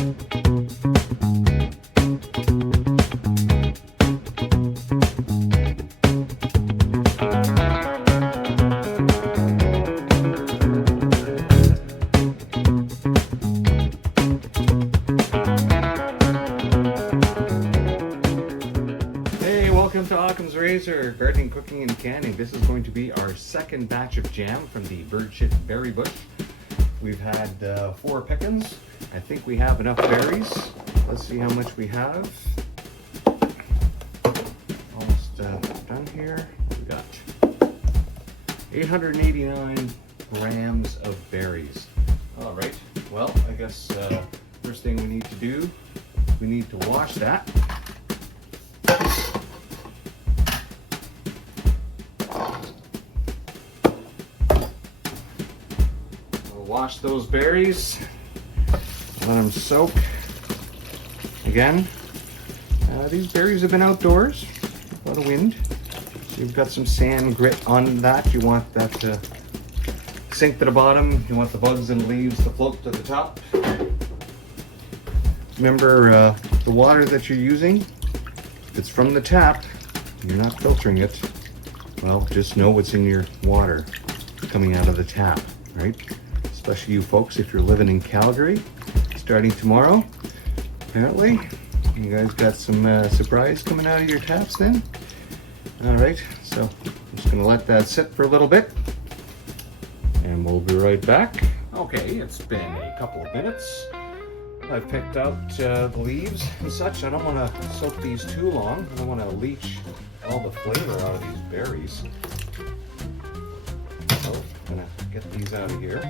Welcome to Occam's Razor, gardening, cooking, and canning. This is going to be our second batch of jam from the bird-shit berry bush. We've had 4 pickings. I think we have enough berries. Let's see how much we have. Almost done here. We got 889 grams of berries. All right, well, I guess first thing we need to do, we need to wash that. Wash those berries, let them soak. Again, these berries have been outdoors, a lot of wind, so you've got some sand grit on that. You want that to sink to the bottom. You want the bugs and leaves to float to the top. Remember, the water that you're using, if it's from the tap, you're not filtering it, well, just know what's in your water coming out of the tap, right? Especially you folks, if you're living in Calgary, starting tomorrow, apparently. You guys got some surprise coming out of your taps then? All right, so I'm just gonna let that sit for a little bit, and we'll be right back. Okay, it's been a couple of minutes. I've picked out the leaves and such. I don't wanna soak these too long. I don't wanna leach all the flavor out of these berries. So I'm gonna get these out of here.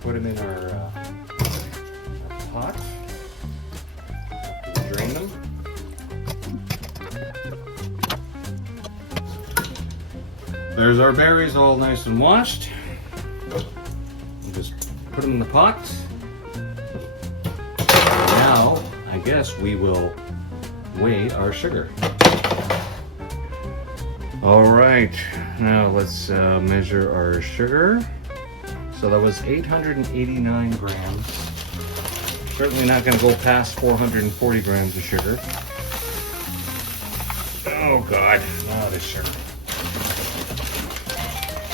Put them in our pot. Drain them. There's our berries all nice and washed. We'll just put them in the pot. Now, I guess we will weigh our sugar. All right, now let's measure our sugar. So that was 889 grams. Certainly not going to go past 440 grams of sugar. Oh God, this sugar.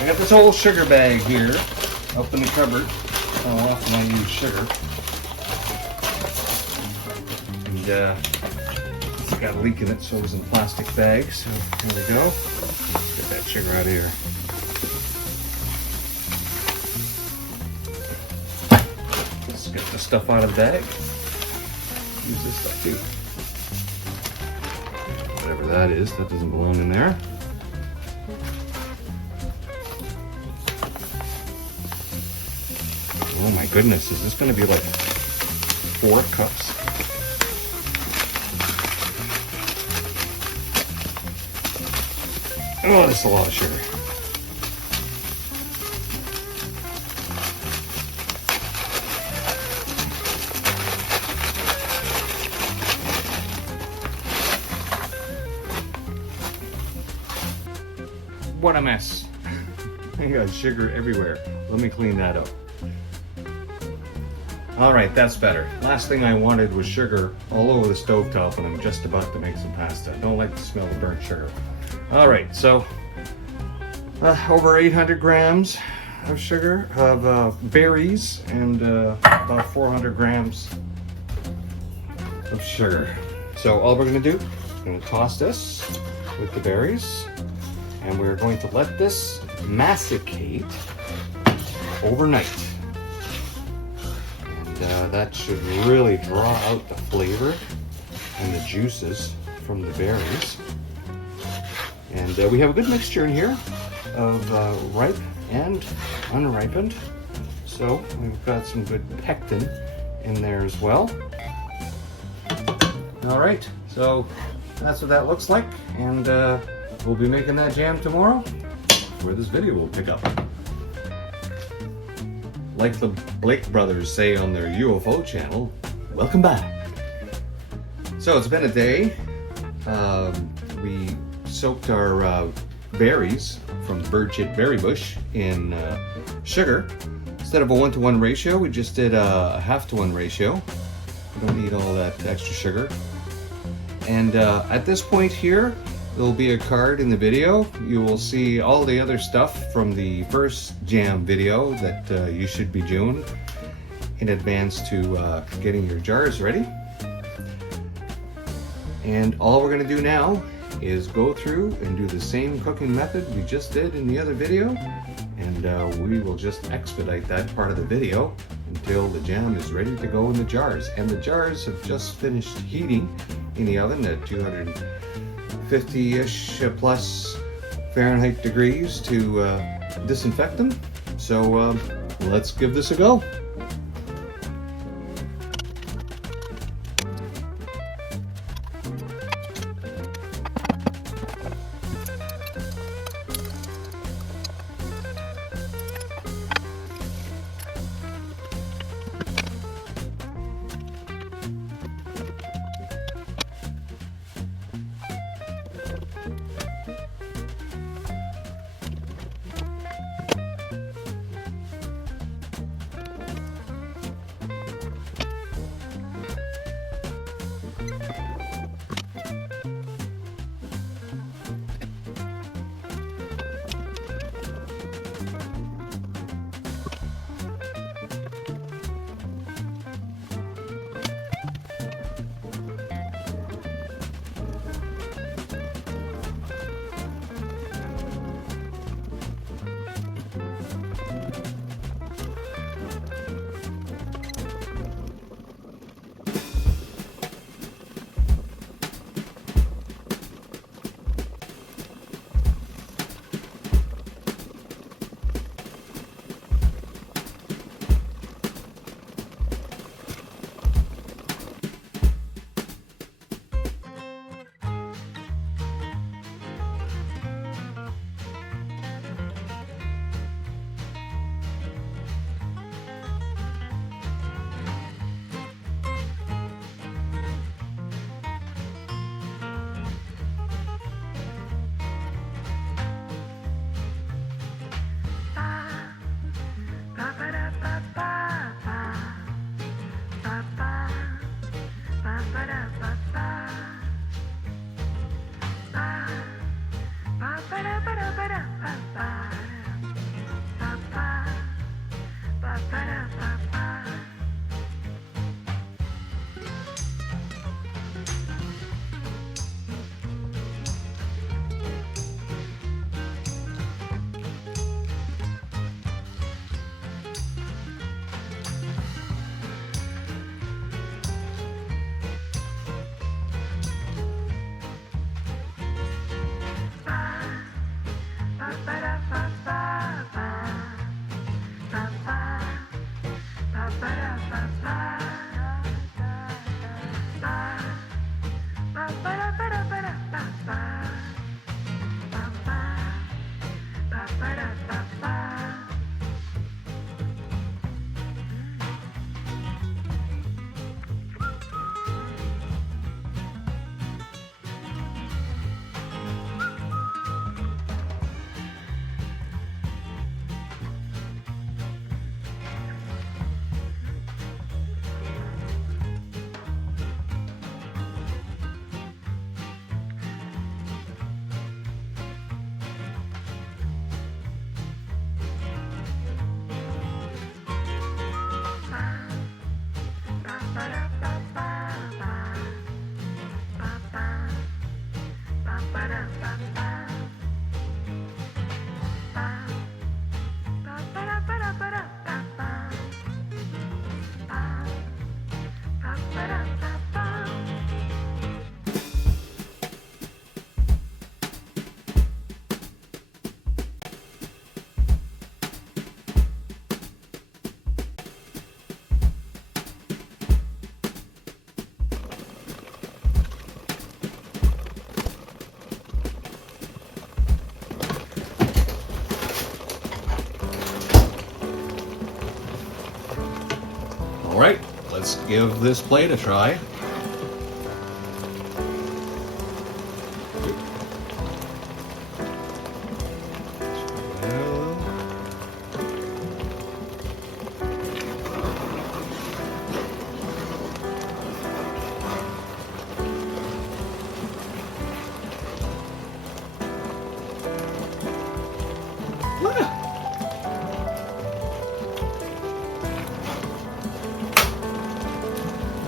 I got this whole sugar bag here up in the cupboard. How often I use sugar. And it's got a leak in it, so it was in a plastic bag. So here we go. Get that sugar out of here. Get the stuff out of the bag. Use this stuff too. Whatever that is, that doesn't belong in there. Oh my goodness, is this going to be like 4 cups? Oh, that's a lot of sugar. What a mess. I got sugar everywhere. Let me clean that up. All right, that's better. Last thing I wanted was sugar all over the stovetop when I'm just about to make some pasta. I don't like the smell of burnt sugar. All right, so over 800 grams of sugar, of berries, and about 400 grams of sugar. So all we're gonna do, we're gonna toss this with the berries. And we're going to let this masticate overnight. And that should really draw out the flavor and the juices from the berries. And we have a good mixture in here of ripe and unripened. So we've got some good pectin in there as well. All right, so that's what that looks like. And we'll be making that jam tomorrow, where this video will pick up. Like the Blake brothers say on their UFO channel, welcome back. So it's been a day. We soaked our berries from the bird-shit berry bush in sugar. instead of a 1-to-1 ratio, we just did a 1/2-to-1 ratio. We don't need all that extra sugar. And at this point here, there'll be a card in the video. You will see all the other stuff from the first jam video that you should be doing in advance to getting your jars ready. And all we're going to do now is go through and do the same cooking method we just did in the other video, and we will just expedite that part of the video until the jam is ready to go in the jars. And the jars have just finished heating in the oven at 250-ish plus Fahrenheit degrees to disinfect them. So let's give this a go. All right, let's give this plate a try.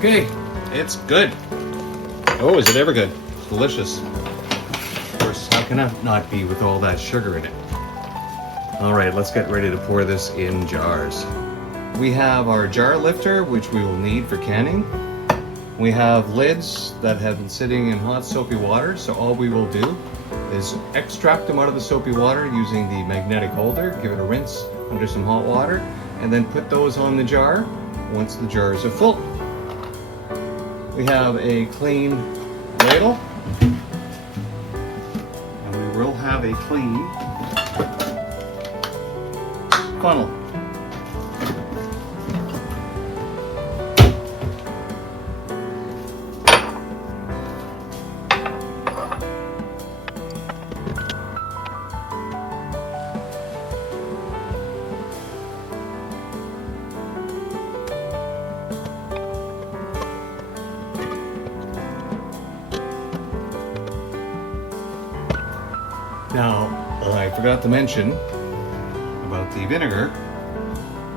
Okay, it's good. Oh, is it ever good? Delicious. Of course, how can it not be with all that sugar in it? All right, let's get ready to pour this in jars. We have our jar lifter, which we will need for canning. We have lids that have been sitting in hot soapy water, so all we will do is extract them out of the soapy water using the magnetic holder, give it a rinse under some hot water, and then put those on the jar once the jars are full. We have a clean ladle, and we will have a clean funnel. Now, I forgot to mention about the vinegar,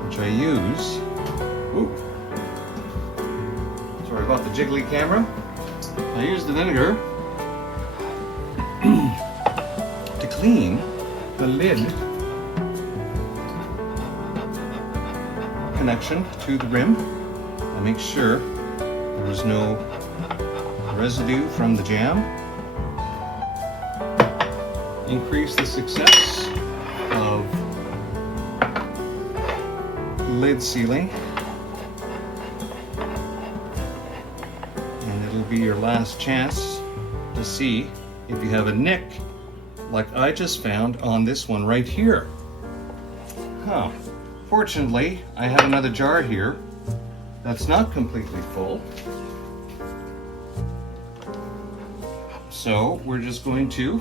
which I use. Ooh. Sorry about the jiggly camera. I use the vinegar to clean the lid connection to the rim and make sure there was no residue from the jam. Increase the success of lid sealing, and it'll be your last chance to see if you have a nick like I just found on this one right here. Fortunately, I have another jar here that's not completely full, so we're just going to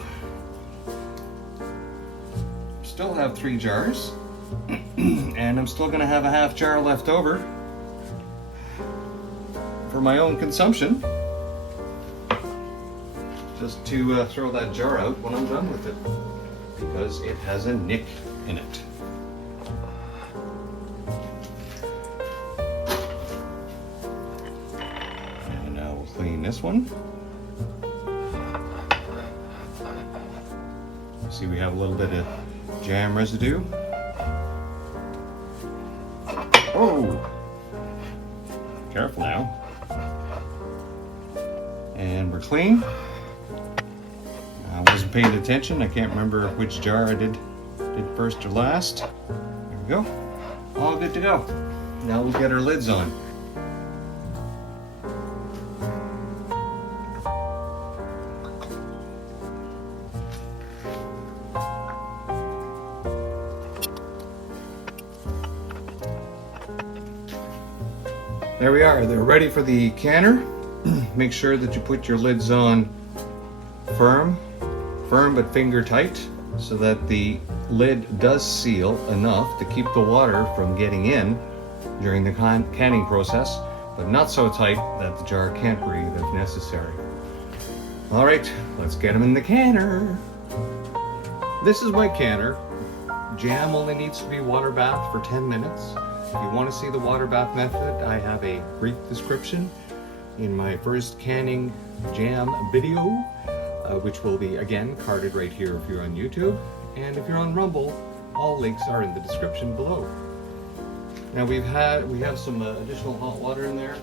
still have 3 jars, and I'm still going to have a half jar left over for my own consumption, just to throw that jar out when I'm done with it, because it has a nick in it. And now we'll clean this one. See, we have a little bit of jam residue. Oh! Careful now. And we're clean. I wasn't paying attention. I can't remember which jar I did first or last. There we go. All good to go. Now we'll get our lids on. There we are, they're ready for the canner. Make sure that you put your lids on firm but finger tight, so that the lid does seal enough to keep the water from getting in during the canning process, but not so tight that the jar can't breathe if necessary. All right, let's get them in the canner. This is my canner. Jam only needs to be water bath for 10 minutes. If you want to see the water bath method, I have a brief description in my first canning jam video, which will be again carded right here if you're on YouTube, and if you're on Rumble, all links are in the description below. Now we have some additional hot water in there,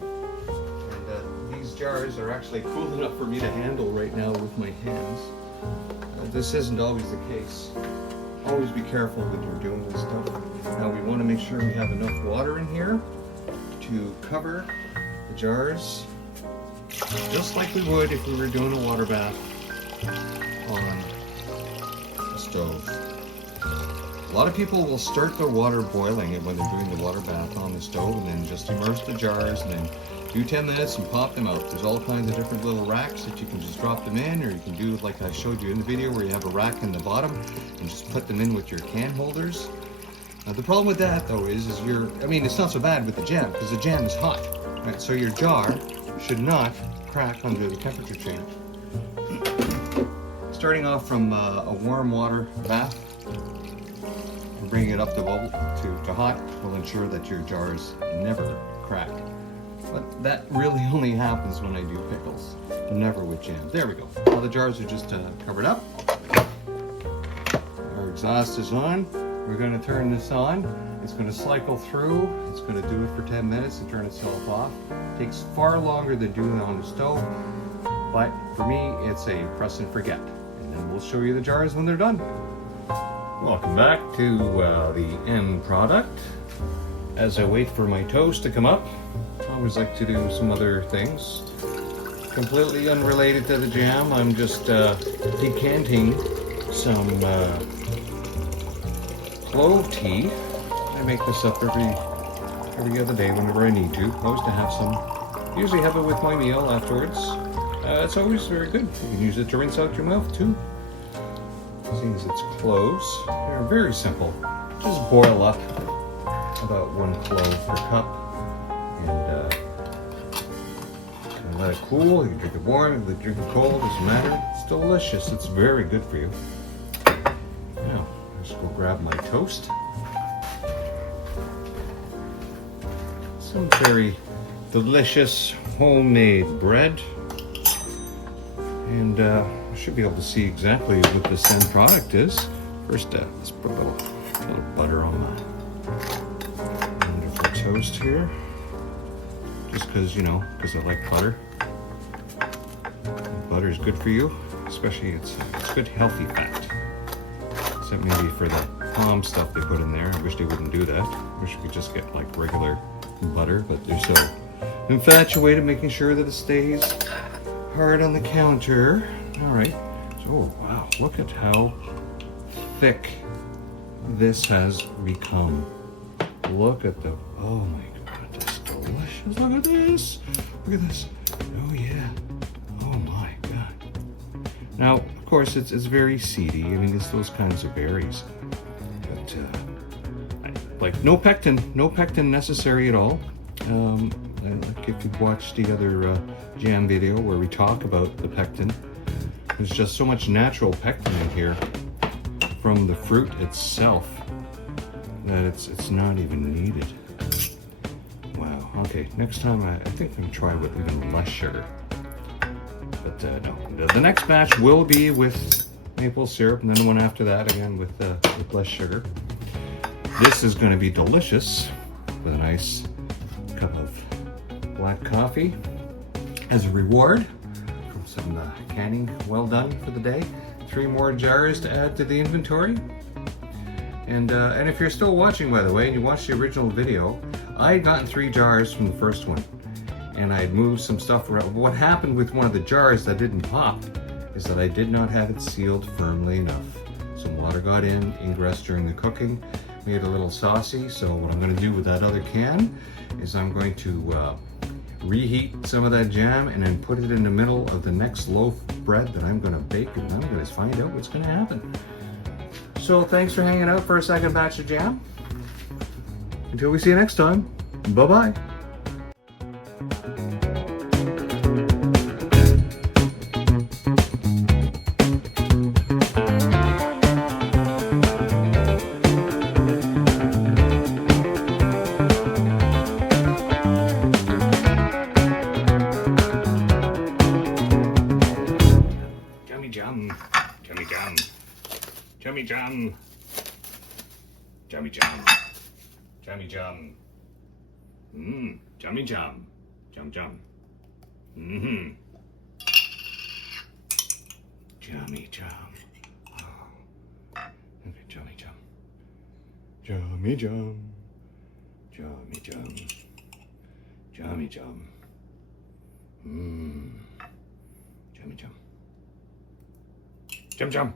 and these jars are actually cool enough for me to handle right now with my hands. This isn't always the case. Always be careful when you're doing this stuff. Now we want to make sure we have enough water in here to cover the jars, just like we would if we were doing a water bath on a stove. A lot of people will start their water boiling when they're doing the water bath on the stove, and then just immerse the jars and then do 10 minutes and pop them out. There's all kinds of different little racks that you can just drop them in, or you can do like I showed you in the video where you have a rack in the bottom and just put them in with your can holders. Now the problem with that though is it's not so bad with the jam because the jam is hot, right? So your jar should not crack under the temperature change. Starting off from a warm water bath and bringing it up to hot will ensure that your jars never crack. But that really only happens when I do pickles, never with jam. There we go. Now the jars are just covered up. Our exhaust is on. We're going to turn this on. It's going to cycle through. It's going to do it for 10 minutes and turn itself off. It takes far longer than doing it on the stove, but for me, it's a press and forget. And then we'll show you the jars when they're done. Welcome back to the end product. As I wait for my toast to come up, I always like to do some other things. Completely unrelated to the jam, I'm just decanting some clove tea. I make this up every other day whenever I need to. Always to have some. Usually have it with my meal afterwards. It's always very good. You can use it to rinse out your mouth too. Seeing as it's cloves, they're very simple. Just boil up about 1 clove per cup and let it cool. You can drink it warm, you can drink it cold, doesn't matter. It's delicious. It's very good for you. Now, let's go grab my toast. Some very delicious homemade bread. And I should be able to see exactly what this end product is. First, let's put a little butter on my wonderful toast here. Just because, because I like butter. Butter is good for you, especially it's good healthy fat. Except maybe for the palm stuff they put in there. I wish they wouldn't do that. I wish we could just get like regular butter, but they're so infatuated making sure that it stays hard on the counter. All right. So, wow, look at how thick this has become. Look at the, oh my God, that's delicious. Look at this. Look at this. Oh yeah. Oh my God. Now, of course, it's very seedy. I mean, it's those kinds of berries. But, like, no pectin necessary at all. Like if you've watched the other jam video where we talk about the pectin, there's just so much natural pectin in here from the fruit itself that it's not even needed. Wow. Okay, next time I think we can try with even less sugar. But no, the next batch will be with maple syrup, and then the one after that again with less sugar. This is going to be delicious with a nice cup of black coffee as a reward from some canning well done for the day. 3 more jars to add to the inventory. And if you're still watching, by the way, and you watched the original video, I had gotten 3 jars from the first one, and I had moved some stuff around. What happened with one of the jars that didn't pop is that I did not have it sealed firmly enough. Some water got in, ingress during the cooking, made it a little saucy. So what I'm going to do with that other can is I'm going to reheat some of that jam and then put it in the middle of the next loaf of bread that I'm going to bake, and I'm going to find out what's going to happen. So thanks for hanging out for a second batch of jam. Until we see you next time, bye-bye. Chummy jam. Chummy jam. Chummy jam. Chummy jam. Jum jum. Chummy jam. Oh. Okay, chummy jam. Chummy jam. Chummy jam. Chummy jam. Chummy jam. Chum chum.